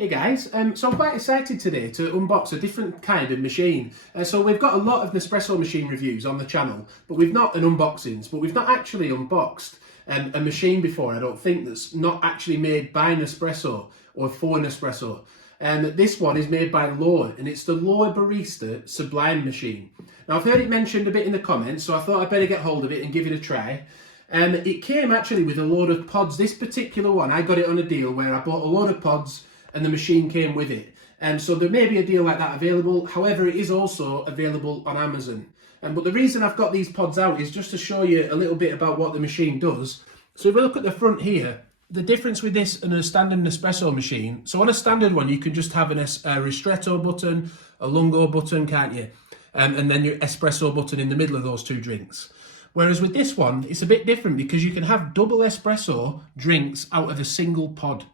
Hey guys, so I'm quite excited today to unbox a different kind of machine. So we've got a lot of Nespresso machine reviews on the channel, but we've not an unboxings, but we've not actually unboxed a machine before, I don't think, that's not actually made by Nespresso or for Nespresso. This one is made by L'or, and it's the L'or Barista Sublime machine. Now I've heard it mentioned a bit in the comments, so I thought I'd better get hold of it and give it a try. It came actually with a load of pods. This particular one, I got it on a deal where I bought a load of pods and the machine came with it. So there may be a deal like that available. However, it is also available on Amazon. But the reason I've got these pods out is just to show you a little bit about what the machine does. So if we look at the front here, the difference with this and a standard Nespresso machine, so on a standard one, you can just have a ristretto button, a lungo button, can't you? And then your espresso button in the middle of those two drinks. Whereas with this one, it's a bit different because you can have double espresso drinks out of a single pod.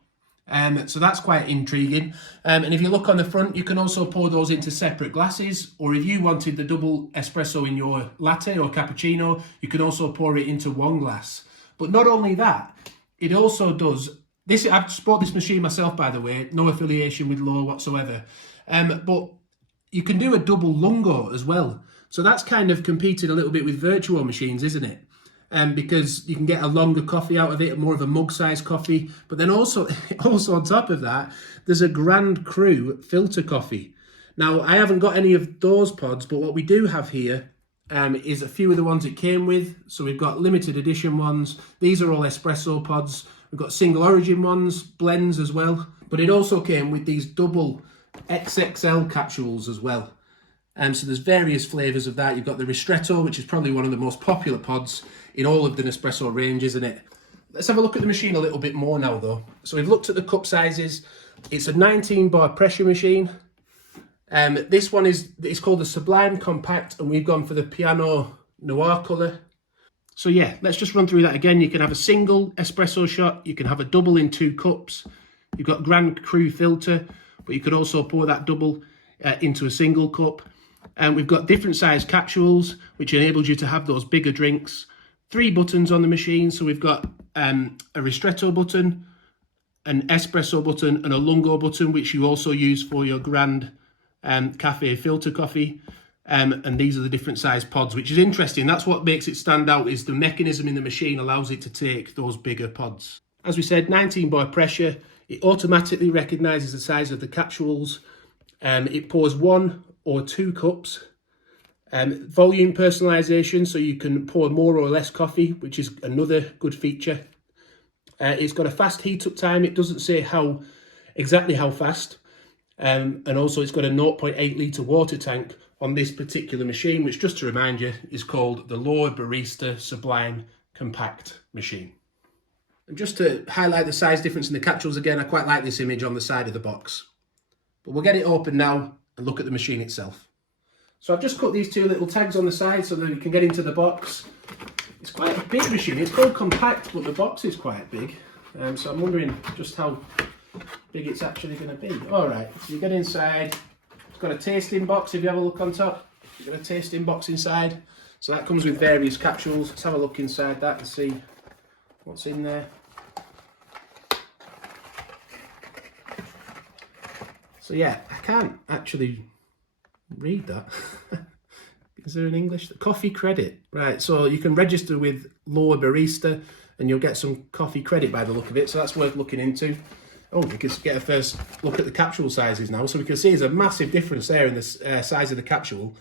So that's quite intriguing. And if you look on the front, you can also pour those into separate glasses, or if you wanted the double espresso in your latte or cappuccino, you can also pour it into one glass. But not only that, it also does this. I've bought this machine myself, by the way, no affiliation with L'or whatsoever. But you can do a double lungo as well. So that's kind of competed a little bit with Vertuo machines, isn't it? Because you can get a longer coffee out of it, more of a mug-sized coffee. But then also on top of that, there's a Grand Cru filter coffee. Now, I haven't got any of those pods, but what we do have here is a few of the ones it came with. So we've got limited edition ones. These are all espresso pods. We've got single origin ones, blends as well. But it also came with these double XXL capsules as well. So there's various flavours of that. You've got the ristretto, which is probably one of the most popular pods in all of the Nespresso range, isn't it? Let's have a look at the machine a little bit more now, though. So we've looked at the cup sizes. It's a 19 bar pressure machine. This one it's called the Sublime Compact, and we've gone for the Piano Noir colour. So yeah, let's just run through that again. You can have a single espresso shot. You can have a double in 2 cups. You've got Grand Cru filter, but you could also pour that double into a single cup. We've got different size capsules, which enables you to have those bigger drinks. 3 buttons on the machine. So we've got a ristretto button, an espresso button, and a lungo button, which you also use for your Grand Cafe filter coffee. And these are the different size pods, which is interesting. That's what makes it stand out, is the mechanism in the machine allows it to take those bigger pods. As we said, 19 bar pressure. It automatically recognises the size of the capsules. It pours 1 or 2 cups. Volume personalisation, so you can pour more or less coffee, which is another good feature. It's got a fast heat up time. It doesn't say exactly how fast. And also it's got a 0.8 litre water tank on this particular machine, which, just to remind you, is called the L'or Barista Sublime Compact machine. And just to highlight the size difference in the capsules again, I quite like this image on the side of the box. But we'll get it open now and look at the machine itself. So I've just cut these 2 little tags on the side so that you can get into the box. It's quite a big machine. It's called compact, but the box is quite big. So I'm wondering just how big it's actually going to be. All right, so you get inside. It's got a tasting box. If you have a look on top, you've got a tasting box inside. So that comes with various capsules. Let's have a look inside that and see what's in there. So yeah, I can't actually read that. Is there an English? Coffee credit. Right, so you can register with L'or Barista and you'll get some coffee credit by the look of it. So that's worth looking into. Oh, we can get a first look at the capsule sizes now. So we can see there's a massive difference there in the size of the capsule.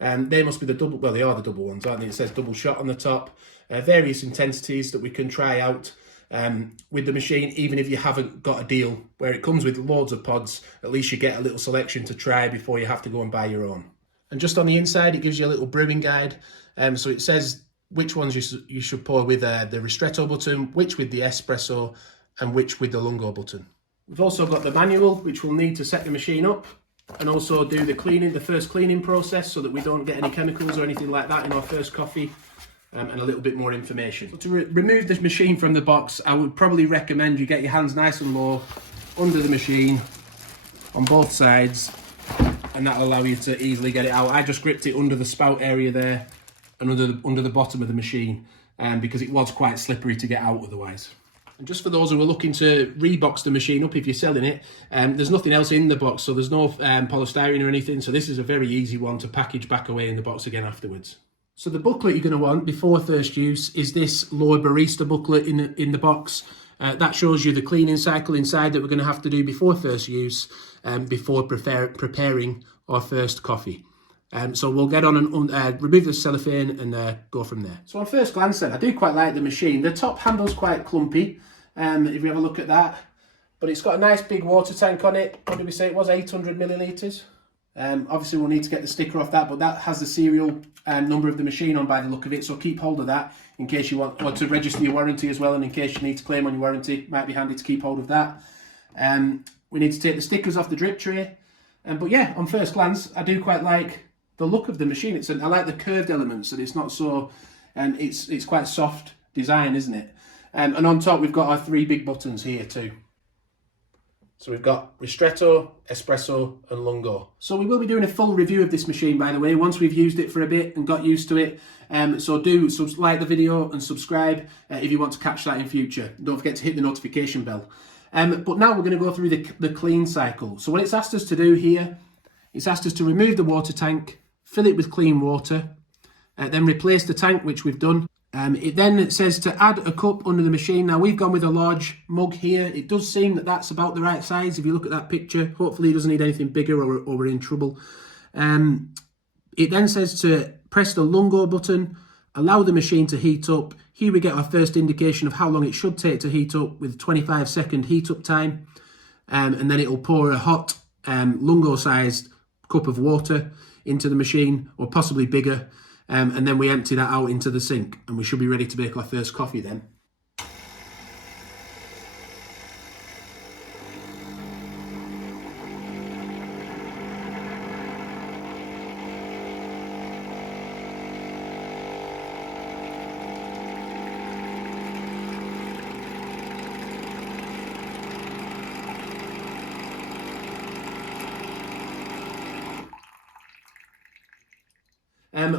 They must be the double, well, they are the double ones, aren't they? It says double shot on the top. Various intensities that we can try out with the machine, even if you haven't got a deal where it comes with loads of pods. At least you get a little selection to try before you have to go and buy your own. And just on the inside, it gives you a little brewing guide. So it says which ones you should pour with the ristretto button, which with the espresso, and which with the lungo button. We've also got the manual, which we'll need to set the machine up and also do the first cleaning process, so that we don't get any chemicals or anything like that in our first coffee. And a little bit more information. So to remove this machine from the box, I would probably recommend you get your hands nice and low under the machine on both sides, and that'll allow you to easily get it out. I just gripped it under the spout area there and under the bottom of the machine, because it was quite slippery to get out otherwise. And just for those who are looking to rebox the machine up if you're selling it, there's nothing else in the box, so there's no polystyrene or anything, so this is a very easy one to package back away in the box again afterwards. So the booklet you're going to want before first use is this L'or Barista booklet in the box. That shows you the cleaning cycle inside that we're going to have to do before first use, before preparing our first coffee. So we'll get on and remove the cellophane and go from there. So on first glance then, I do quite like the machine. The top handle's quite clumpy, if we have a look at that. But it's got a nice big water tank on it. What did we say it was? 800 millilitres. Obviously we'll need to get the sticker off that, but that has the serial number of the machine on by the look of it. So keep hold of that in case you want to register your warranty as well, and in case you need to claim on your warranty, it might be handy to keep hold of that. We need to take the stickers off the drip tray. But yeah, on first glance, I do quite like the look of the machine. I like the curved elements, and it's not so, it's quite soft design, isn't it? And on top we've got our 3 big buttons here too. So we've got Ristretto, Espresso and Lungo. So we will be doing a full review of this machine, by the way, once we've used it for a bit and got used to it. So do like the video and subscribe if you want to catch that in future. Don't forget to hit the notification bell. But now we're going to go through the clean cycle. So what it's asked us to do here, it's asked us to remove the water tank, fill it with clean water, then replace the tank, which we've done. It then says to add a cup under the machine. Now we've gone with a large mug here. It does seem that that's about the right size if you look at that picture. Hopefully it doesn't need anything bigger or we're in trouble. It then says to press the Lungo button, allow the machine to heat up. Here we get our first indication of how long it should take to heat up with 25-second heat up time. And then it'll pour a hot Lungo-sized cup of water into the machine, or possibly bigger. And then we empty that out into the sink, and we should be ready to make our first coffee then.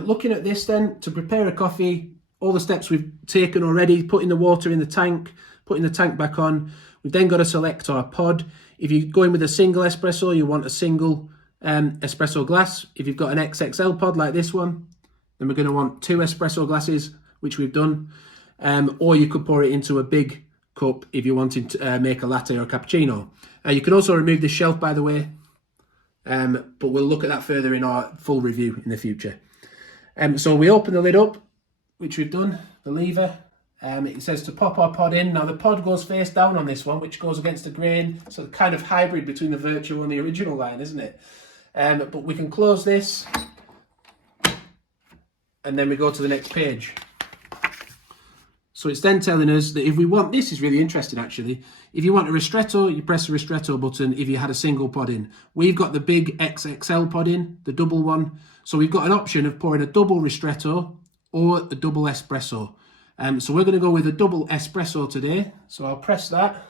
Looking at this then, to prepare a coffee, all the steps we've taken already, putting the water in the tank, putting the tank back on. We've then got to select our pod. If you're going with a single espresso, you want a single espresso glass. If you've got an XXL pod like this one, then we're going to want 2 espresso glasses, which we've done. Or you could pour it into a big cup if you're wanting to make a latte or a cappuccino. You can also remove the shelf, by the way, but we'll look at that further in our full review in the future. So we open the lid up, which we've done, the lever. It says to pop our pod in. Now the pod goes face down on this one, which goes against the grain. So kind of hybrid between the Virtuo and the OriginalLine, isn't it? But we can close this, and then we go to the next page. So it's then telling us that if we want, this is really interesting actually, if you want a Ristretto, you press the Ristretto button if you had a single pod in. We've got the big XXL pod in, the double one. So we've got an option of pouring a double Ristretto or a double espresso. So we're going to go with a double espresso today. So I'll press that.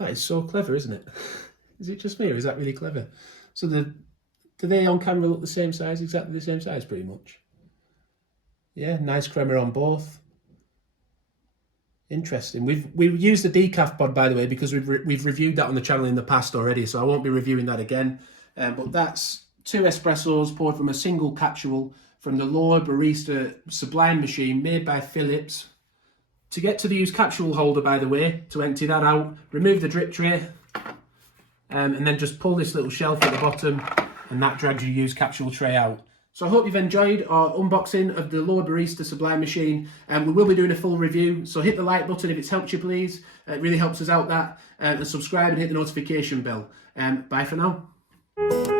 That is so clever, isn't it? Is it just me, or is that really clever? So do they on camera look the same size, exactly the same size pretty much? Yeah, nice crema on both. Interesting. We've used the decaf pod, by the way, because we've reviewed that on the channel in the past already, so I won't be reviewing that again. But that's 2 espressos poured from a single capsule from the L'or Barista Sublime machine made by Philips. To get to the used capsule holder, by the way, to empty that out, remove the drip tray, and then just pull this little shelf at the bottom, and that drags your used capsule tray out. So I hope you've enjoyed our unboxing of the L'or Barista Sublime machine, and we will be doing a full review, so hit the like button if it's helped you, please. It really helps us out, that, and subscribe and hit the notification bell. Bye for now.